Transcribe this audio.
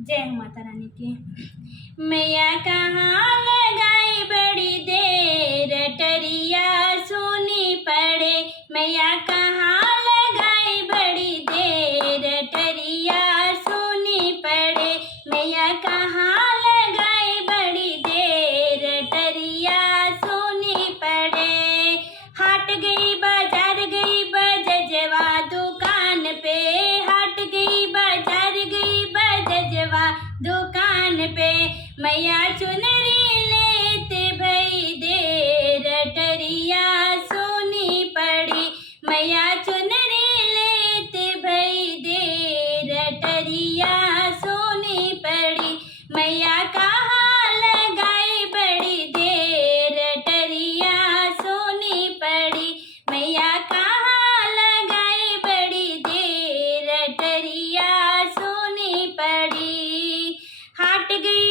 जय माता रानी की। मैया कहाँ लगाई बड़ी देर, टरिया सुनी पड़े। मैया कहाँ लगाई बड़ी देर, टरिया सुनी पड़े। मैया कहाँ लगाई बड़ी देर, टरिया सुनी पड़े। हट गई बाजार गई बजजवा दुकान पे, हट गई बाजार गई बजजवा दुकान पे। मैया चुनरी लेते भई देर, टरिया सुनी पड़ी। मैया चुनरी लेते भई देर, टरिया सुनी पड़ी। मैया कहाँ लगाई बड़ी देर, टरिया सुनी पड़ी। मैया कहाँ लगाई बड़ी देर, टरिया सुनी पड़ी। हट गई